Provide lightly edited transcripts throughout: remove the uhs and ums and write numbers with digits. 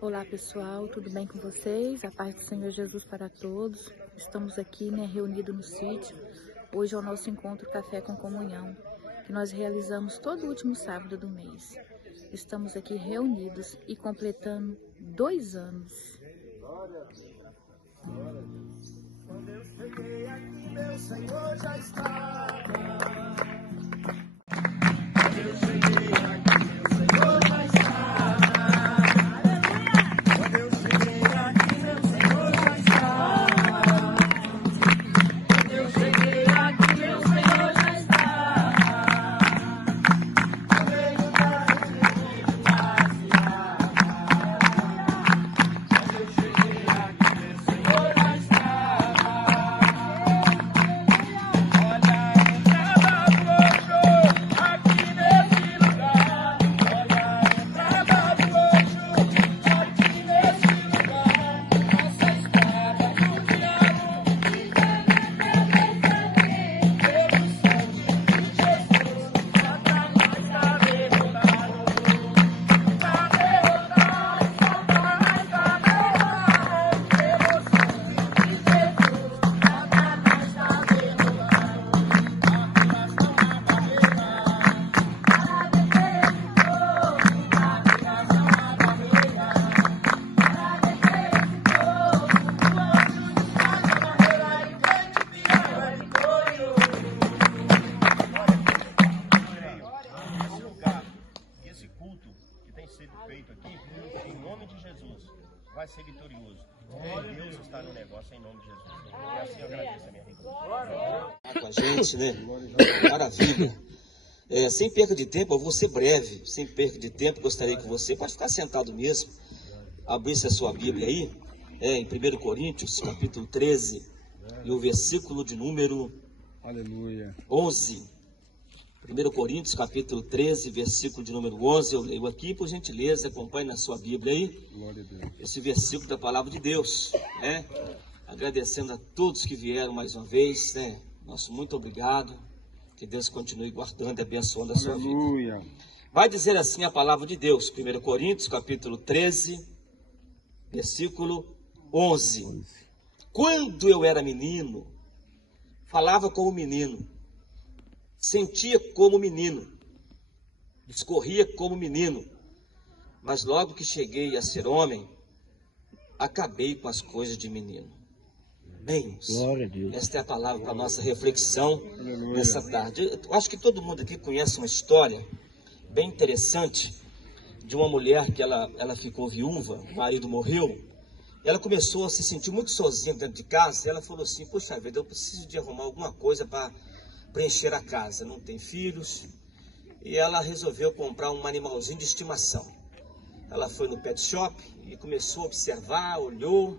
Olá pessoal, tudo bem com vocês? A paz do Senhor Jesus para todos. Estamos aqui, reunidos no sítio. Hoje é o nosso encontro Café com Comunhão, que nós realizamos todo último sábado do mês. Estamos aqui reunidos e completando 2 anos. Quando eu cheguei aqui, meu Senhor já estava. Quando eu cheguei aqui, meu Senhor já estava. Quando eu cheguei aqui, meu Senhor já estava. Quando eu cheguei aqui, meu Senhor já estava. Veio da gente passear. Quando eu cheguei aqui, meu Senhor já estava. Feito aqui, em nome de Jesus, vai ser vitorioso. E Deus está no negócio em nome de Jesus. E assim eu agradeço a minha vida. Com a gente, né? Maravilha. Sem perca de tempo, eu vou ser breve. Sem perca de tempo, gostaria que você pode ficar sentado mesmo, abrisse a sua Bíblia aí, em 1 Coríntios, capítulo 13, e o versículo de número 11. 1 Coríntios, capítulo 13, versículo de número 11, eu leio aqui, por gentileza, acompanhe na sua Bíblia aí, esse versículo da palavra de Deus, agradecendo a todos que vieram mais uma vez, nosso muito obrigado, que Deus continue guardando e abençoando a sua vida. Vai dizer assim a palavra de Deus, 1 Coríntios, capítulo 13, versículo 11. Quando eu era menino, falava como menino, sentia como menino, discorria como menino, mas logo que cheguei a ser homem, acabei com as coisas de menino. Bem, esta é a palavra para a nossa reflexão nessa tarde. Eu acho que todo mundo aqui conhece uma história bem interessante de uma mulher que ela ficou viúva, o marido morreu, e ela começou a se sentir muito sozinha dentro de casa, e ela falou assim, poxa vida, eu preciso de arrumar alguma coisa para preencher a casa, não tem filhos, e ela resolveu comprar um animalzinho de estimação. Ela foi no pet shop e começou a observar, olhou,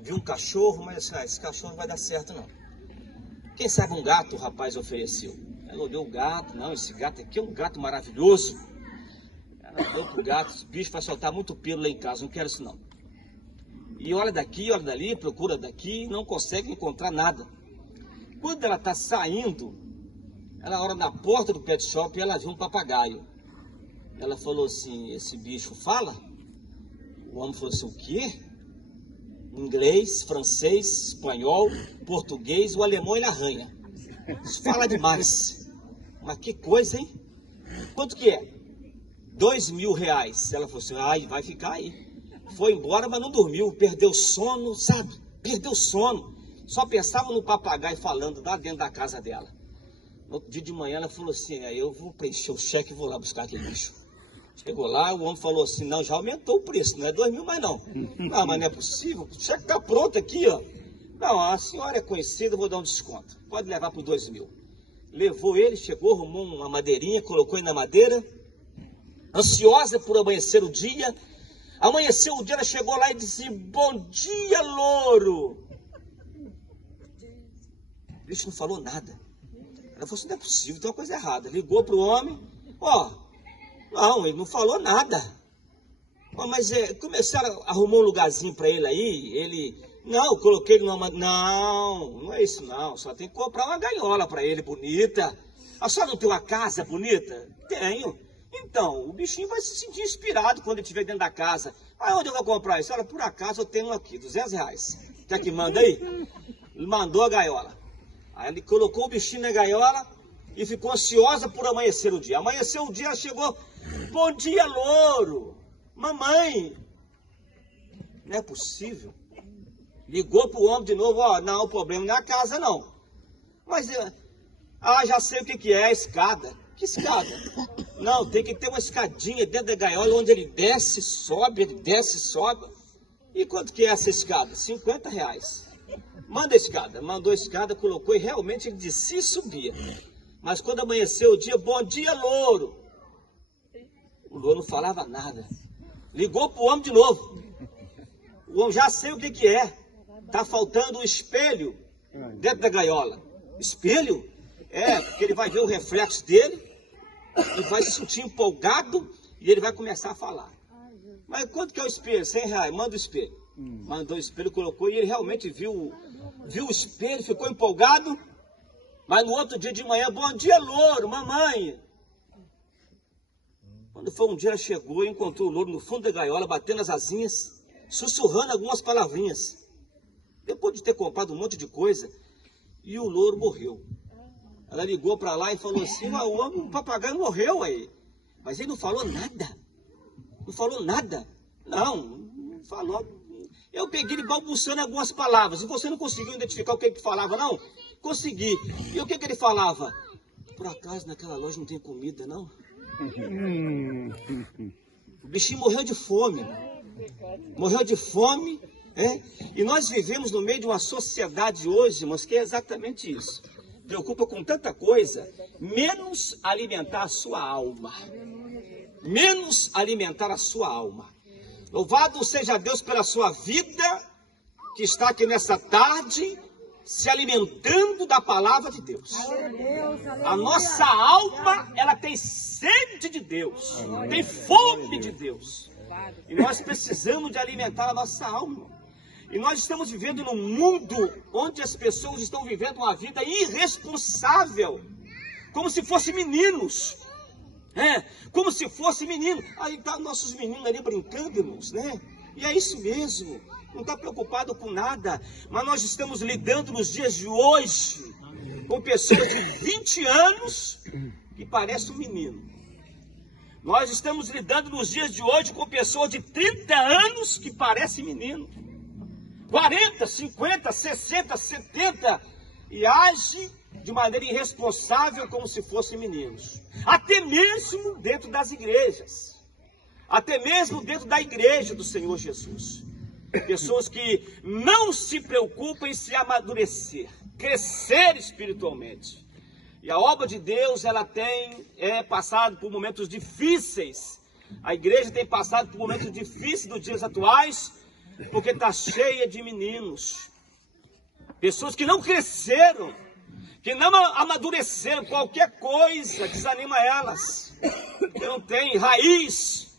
viu um cachorro, mas assim, esse cachorro não vai dar certo não. Quem sabe um gato o rapaz ofereceu. Ela olhou o gato, não, esse gato aqui é um gato maravilhoso. Ela deu pro gato, esse bicho vai soltar muito pelo lá em casa, não quero isso não. E olha daqui, olha dali, procura daqui, não consegue encontrar nada. Quando ela está saindo, ela olha na porta do pet shop e ela viu um papagaio. Ela falou assim, esse bicho fala? O homem falou assim, o quê? Inglês, francês, espanhol, português, o alemão ele arranha. Isso fala demais. Mas que coisa, hein? Quanto que é? R$2.000. Ela falou assim, ai, vai ficar aí. Foi embora, mas não dormiu, perdeu sono, sabe? Perdeu sono. Só pensava no papagaio falando lá dentro da casa dela. No outro dia de manhã ela falou assim, eu vou preencher o cheque e vou lá buscar aquele bicho. Chegou lá, o homem falou assim, não, já aumentou o preço, não é 2.000 mais não. Não, mas não é possível, o cheque está pronto aqui, ó. Não, a senhora é conhecida, eu vou dar um desconto. Pode levar por 2.000. Levou ele, chegou, arrumou uma madeirinha, colocou ele na madeira. Ansiosa por amanhecer o dia. Amanheceu o dia, ela chegou lá e disse, bom dia, louro. O bicho não falou nada. Ela falou assim, não é possível, tem uma coisa errada. Ligou para o homem, não, ele não falou nada. Mas começaram, arrumou um lugarzinho para ele aí, ele Não, eu coloquei ele numa... Não é isso não. Só tem que comprar uma gaiola para ele bonita. A senhora não tem uma casa bonita? Tenho. Então, o bichinho vai se sentir inspirado quando ele estiver dentro da casa. Aí onde eu vou comprar isso? Olha, por acaso eu tenho um aqui, R$200. Quer que manda aí? Ele mandou a gaiola. Aí ele colocou o bichinho na gaiola e ficou ansiosa por amanhecer o dia. Amanheceu o dia, ela chegou. Bom dia, louro. Mamãe. Não é possível. Ligou pro homem de novo, ó, não, o problema não é a casa, não. Mas, já sei o que é a escada. Que escada? Não, tem que ter uma escadinha dentro da gaiola onde ele desce, sobe, sobe. E quanto que é essa escada? R$50. Manda a escada. Mandou a escada, colocou e realmente ele descia e subia. Mas quando amanheceu o dia, bom dia, louro. O louro não falava nada. Ligou pro homem de novo. O homem, já sei o que é. Tá faltando um espelho dentro da gaiola. Espelho? É, porque ele vai ver o reflexo dele e vai se sentir empolgado e ele vai começar a falar. Mas quanto que é o espelho? R$100. Manda o espelho. Mandou o espelho, colocou e ele realmente viu o espelho, ficou empolgado. Mas no outro dia de manhã, bom dia, louro, mamãe. Quando foi um dia, ela chegou e encontrou o louro no fundo da gaiola, batendo as asinhas, sussurrando algumas palavrinhas. Depois de ter comprado um monte de coisa, e o louro morreu. Ela ligou para lá e falou assim, o papagaio morreu aí. Mas ele não falou nada. Não falou nada. Não falou. Eu peguei ele balbuciando algumas palavras. E você não conseguiu identificar o que ele falava, não? Consegui. E o que ele falava? Por acaso naquela loja não tem comida, não? O bichinho morreu de fome. Morreu de fome. E nós vivemos no meio de uma sociedade hoje, irmãos, que é exatamente isso. Preocupa com tanta coisa, menos alimentar a sua alma. Menos alimentar a sua alma. Louvado seja Deus pela sua vida, que está aqui nessa tarde, se alimentando da palavra de Deus. A nossa alma, ela tem sede de Deus, tem fome de Deus. E nós precisamos de alimentar a nossa alma. E nós estamos vivendo num mundo onde as pessoas estão vivendo uma vida irresponsável, como se fossem meninos. Como se fosse menino. Aí tá nossos meninos ali brincando, irmãos, né? E é isso mesmo. Não está preocupado com nada. Mas nós estamos lidando nos dias de hoje com pessoas de 20 anos que parecem um menino. Nós estamos lidando nos dias de hoje com pessoas de 30 anos que parecem menino. 40, 50, 60, 70 e age de maneira irresponsável como se fossem meninos. Até mesmo dentro das igrejas. Até mesmo dentro da igreja do Senhor Jesus. Pessoas que não se preocupam em se amadurecer, crescer espiritualmente. E a obra de Deus, ela tem passado por momentos difíceis. A igreja tem passado por momentos difíceis dos dias atuais, porque está cheia de meninos. Pessoas que não cresceram, que não amadureceram, qualquer coisa desanima elas. Que não tem raiz,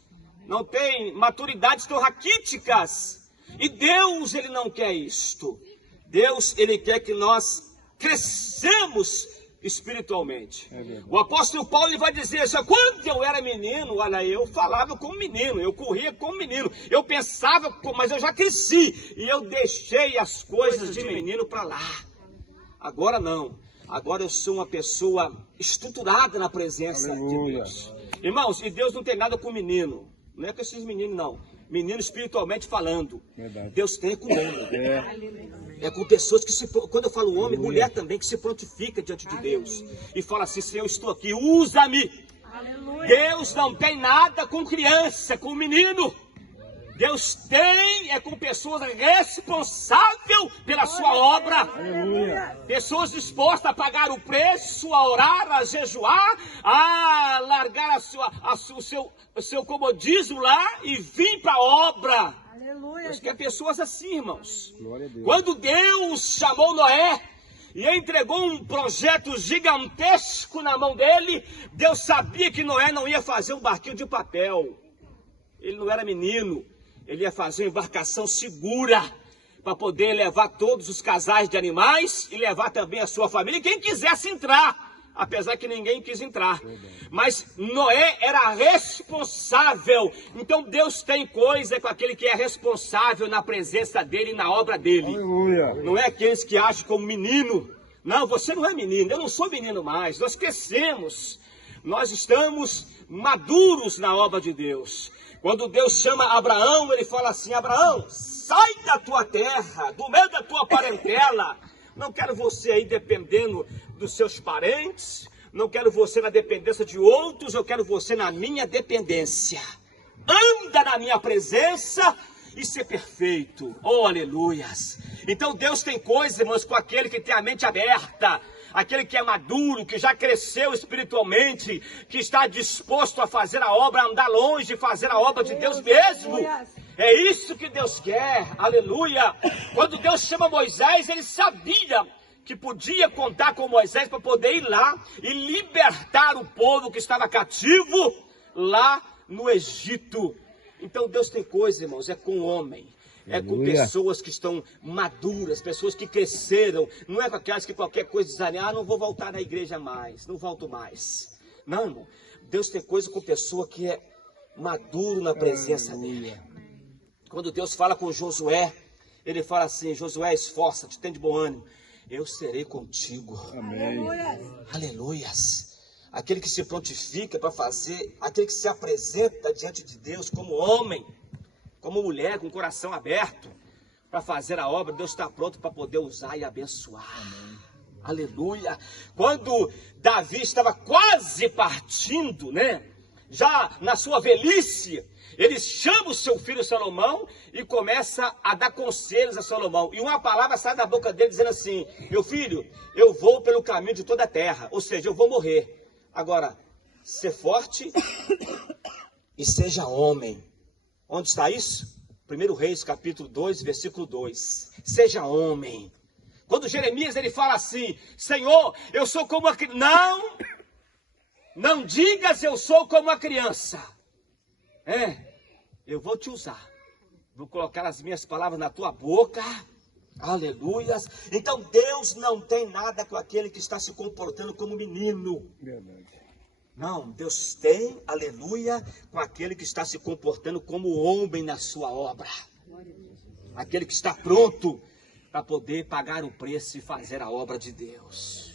não tem maturidade, estão raquíticas. E Deus, Ele não quer isto. Deus, Ele quer que nós cresçamos espiritualmente. O apóstolo Paulo, ele vai dizer assim, quando eu era menino, olha, eu falava como menino, eu corria como menino, eu pensava, mas eu já cresci, e eu deixei as coisas de menino para lá. Agora não, agora eu sou uma pessoa estruturada na presença de Deus. Irmãos, e Deus não tem nada com menino, não é com esses meninos não, menino espiritualmente falando. Deus tem com homem. É com pessoas que quando eu falo homem, mulher também, que se prontifica diante de Deus. E fala assim, Senhor, eu estou aqui, usa-me. Deus não tem nada com criança, com menino. Deus tem com pessoas responsáveis pela sua obra. Pessoas dispostas a pagar o preço, a orar, a jejuar, a largar o seu comodismo lá e vir para a obra. Deus quer pessoas assim, irmãos. Quando Deus chamou Noé e entregou um projeto gigantesco na mão dele, Deus sabia que Noé não ia fazer um barquinho de papel. Ele não era menino. Ele ia fazer uma embarcação segura para poder levar todos os casais de animais e levar também a sua família, e quem quisesse entrar, apesar que ninguém quis entrar. Mas Noé era responsável. Então Deus tem coisa com aquele que é responsável na presença dele e na obra dele. Aleluia. Não é aqueles que agem como menino. Não, você não é menino, eu não sou menino mais. Nós crescemos, nós estamos maduros na obra de Deus. Quando Deus chama Abraão, ele fala assim: Abraão, sai da tua terra, do meio da tua parentela. Não quero você aí dependendo dos seus parentes, não quero você na dependência de outros, eu quero você na minha dependência. Anda na minha presença e ser perfeito. Oh, aleluias. Então Deus tem coisas, irmãos, com aquele que tem a mente aberta, aquele que é maduro, que já cresceu espiritualmente, que está disposto a fazer a obra, a andar longe, fazer a obra de Deus mesmo. É isso que Deus quer, aleluia. Quando Deus chama Moisés, ele sabia que podia contar com Moisés para poder ir lá e libertar o povo que estava cativo lá no Egito. Então Deus tem coisa, irmãos, é com o homem. É com pessoas que estão maduras, pessoas que cresceram. Não é com aquelas que qualquer coisa dizem: ah, não vou voltar na igreja mais, não volto mais. Não, irmão. Deus tem coisa com pessoa que é maduro na presença dele. Quando Deus fala com Josué, ele fala assim: Josué, esforça-te, tem de bom ânimo, eu serei contigo. Amém. Aleluias. Aquele que se prontifica para fazer, aquele que se apresenta diante de Deus como homem, como mulher, com o coração aberto, para fazer a obra, Deus está pronto para poder usar e abençoar. Amém. Aleluia. Quando Davi estava quase partindo, né? Já na sua velhice, ele chama o seu filho Salomão e começa a dar conselhos a Salomão. E uma palavra sai da boca dele dizendo assim: meu filho, eu vou pelo caminho de toda a terra, ou seja, eu vou morrer. Agora, ser forte e seja homem. Onde está isso? 1 Reis, capítulo 2, versículo 2. Seja homem. Quando Jeremias ele fala assim: Senhor, eu sou como uma criança. Não digas eu sou como uma criança. Eu vou te usar. Vou colocar as minhas palavras na tua boca. Aleluias. Então Deus não tem nada com aquele que está se comportando como menino. Verdade. Não, Deus tem, aleluia, com aquele que está se comportando como homem na sua obra. Aquele que está pronto para poder pagar o preço e fazer a obra de Deus.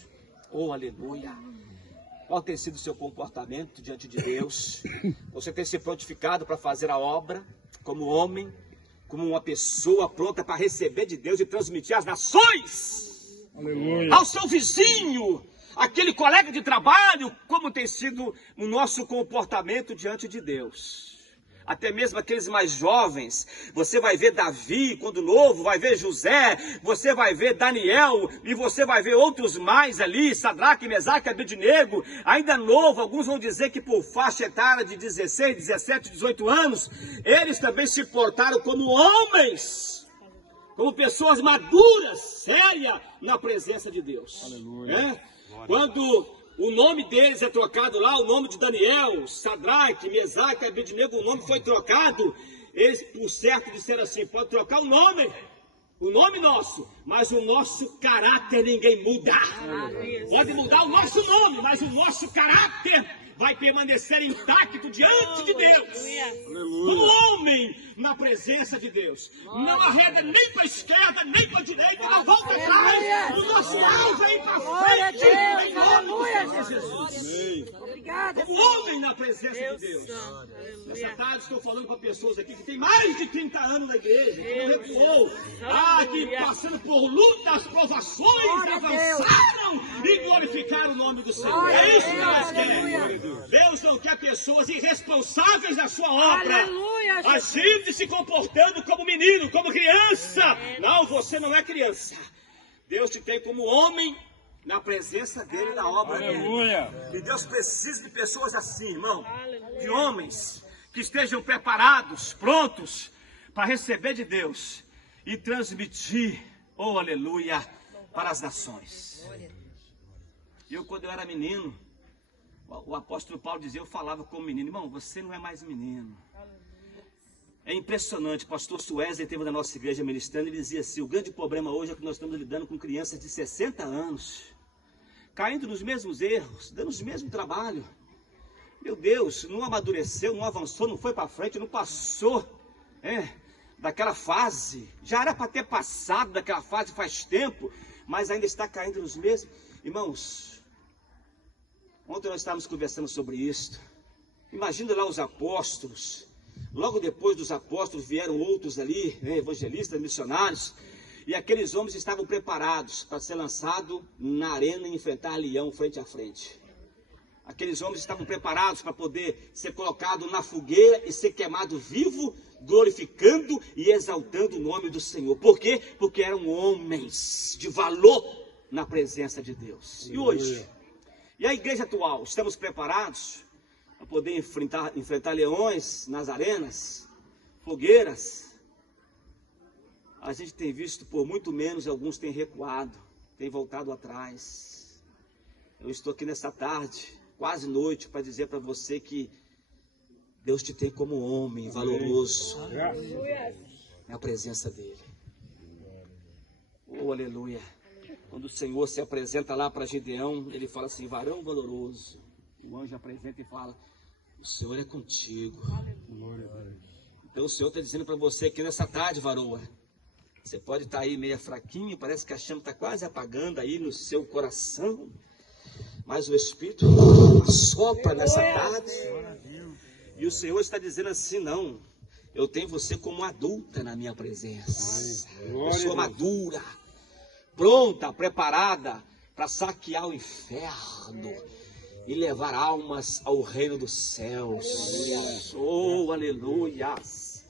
Oh, aleluia. Qual tem sido o seu comportamento diante de Deus? Você tem se prontificado para fazer a obra como homem, como uma pessoa pronta para receber de Deus e transmitir às nações? Aleluia. Ao seu vizinho, aquele colega de trabalho, como tem sido o nosso comportamento diante de Deus. Até mesmo aqueles mais jovens, você vai ver Davi quando novo, vai ver José, você vai ver Daniel e você vai ver outros mais ali, Sadraque, Mesaque, Abednego, ainda novo. Alguns vão dizer que por faixa etária de 16, 17, 18 anos, eles também se portaram como homens, como pessoas maduras, sérias na presença de Deus. Aleluia. Quando o nome deles é trocado lá, o nome de Daniel, Sadraque, Mesaque, Abednego, o nome foi trocado. Eles, por certo, disseram assim: pode trocar o nome nosso, mas o nosso caráter ninguém muda. Pode mudar o nosso nome, mas o nosso caráter vai permanecer intacto diante de Deus. Como homem na presença de Deus. Não arreda nem para a esquerda, nem para a direita, não volta atrás. O nosso alvo é ir para frente. Em nome de Jesus. Como homem na presença de Deus. Nessa tarde estou falando para pessoas aqui que tem mais de 30 anos na igreja, que não recuou, que passando por lutas, provações, avançaram e glorificaram o nome do Senhor. É isso que nós queremos. Deus não quer pessoas irresponsáveis na sua obra, agindo e se comportando como menino, como criança. Não, você não é criança. Deus te tem como homem na presença dele, na obra dele. E Deus precisa de pessoas assim, irmão, de homens que estejam preparados, prontos para receber de Deus e transmitir, oh aleluia, para as nações. Quando eu era menino, o apóstolo Paulo dizia, eu falava como menino: irmão, você não é mais menino. É impressionante, o pastor Suézer teve na nossa igreja ministrando, ele dizia assim, o grande problema hoje é que nós estamos lidando com crianças de 60 anos, caindo nos mesmos erros, dando os mesmos trabalho. Meu Deus, não amadureceu, não avançou, não foi para frente, não passou daquela fase. Já era para ter passado daquela fase faz tempo, mas ainda está caindo nos mesmos. Irmãos, ontem nós estávamos conversando sobre isto. Imagina lá os apóstolos. Logo depois dos apóstolos vieram outros ali, evangelistas, missionários, e aqueles homens estavam preparados para ser lançados na arena e enfrentar leão frente a frente. Aqueles homens estavam preparados para poder ser colocados na fogueira e ser queimado vivo, glorificando e exaltando o nome do Senhor. Por quê? Porque eram homens de valor na presença de Deus. E hoje? E a igreja atual? Estamos preparados para poder enfrentar leões nas arenas, fogueiras? A gente tem visto por muito menos, alguns têm recuado, têm voltado atrás. Eu estou aqui nessa tarde, quase noite, para dizer para você que Deus te tem como homem valoroso na presença dele. Oh, aleluia. Quando o Senhor se apresenta lá para Gideão, ele fala assim, varão valoroso. O anjo apresenta e fala, o Senhor é contigo. Então o Senhor está dizendo para você aqui nessa tarde, varoa, você pode estar aí meio fraquinho, parece que a chama está quase apagando aí no seu coração, mas o Espírito sopra nessa tarde, e o Senhor está dizendo assim, não, eu tenho você como adulta na minha presença, pessoa madura, pronta, preparada para saquear o inferno e levar almas ao reino dos céus. Oh, aleluias!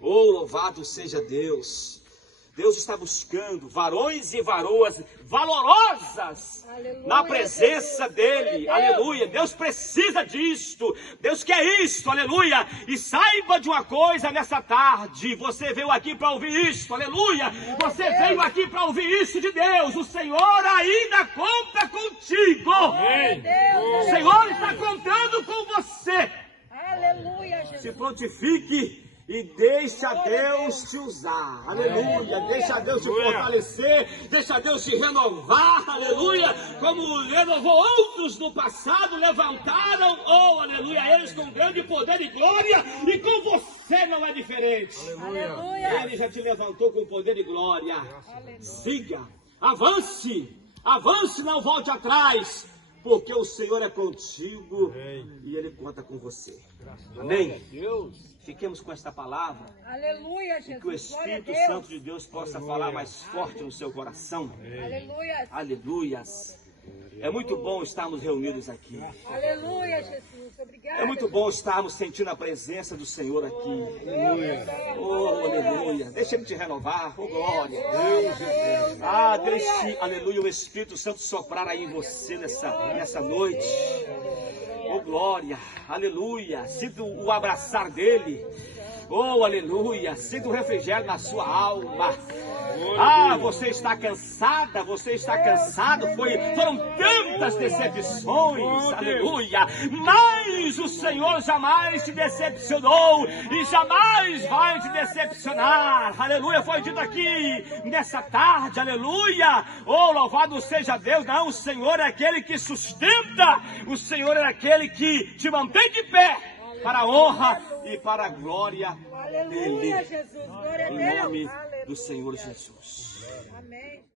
Oh, louvado seja Deus! Deus está buscando varões e varoas valorosas, aleluia, na presença dele, aleluia. Deus precisa disto, Deus quer isto, aleluia. E saiba de uma coisa nessa tarde, você veio aqui para ouvir isto, aleluia. Você veio aqui para ouvir isso de Deus. O Senhor ainda conta contigo, o Senhor está contando com você. Aleluia, Jesus. Se prontifique e deixa Deus te usar, aleluia, deixa Deus te fortalecer, deixa Deus te renovar, aleluia, como renovou outros no passado, levantaram, oh, aleluia, eles com grande poder e glória, e com você não é diferente, aleluia. Ele já te levantou com poder e glória, aleluia. Siga, avance, não volte atrás, porque o Senhor é contigo e Ele conta com você, amém? Fiquemos com esta palavra. Aleluia, Jesus. E que o Espírito Santo de Deus possa falar mais forte no seu coração. Aleluia. Aleluias. É muito bom estarmos reunidos aqui. Aleluia, Jesus. Obrigada. É muito bom estarmos sentindo a presença do Senhor aqui. Aleluia. Oh, aleluia. Deixa Ele te renovar. Oh, glória. Ah, deixe, aleluia, o Espírito Santo soprar aí em você nessa noite. Oh, glória, aleluia, sinto o abraçar dele, oh, aleluia, sinto o refrigério na sua alma. Ah, você está cansada, você está cansado, foram tantas decepções, aleluia, mas o Senhor jamais te decepcionou e jamais vai te decepcionar, aleluia, foi dito aqui nessa tarde, aleluia, oh, louvado seja Deus. Não, o Senhor é aquele que sustenta, o Senhor é aquele que te mantém de pé, para a honra e para a glória dele, em nome do Senhor Jesus.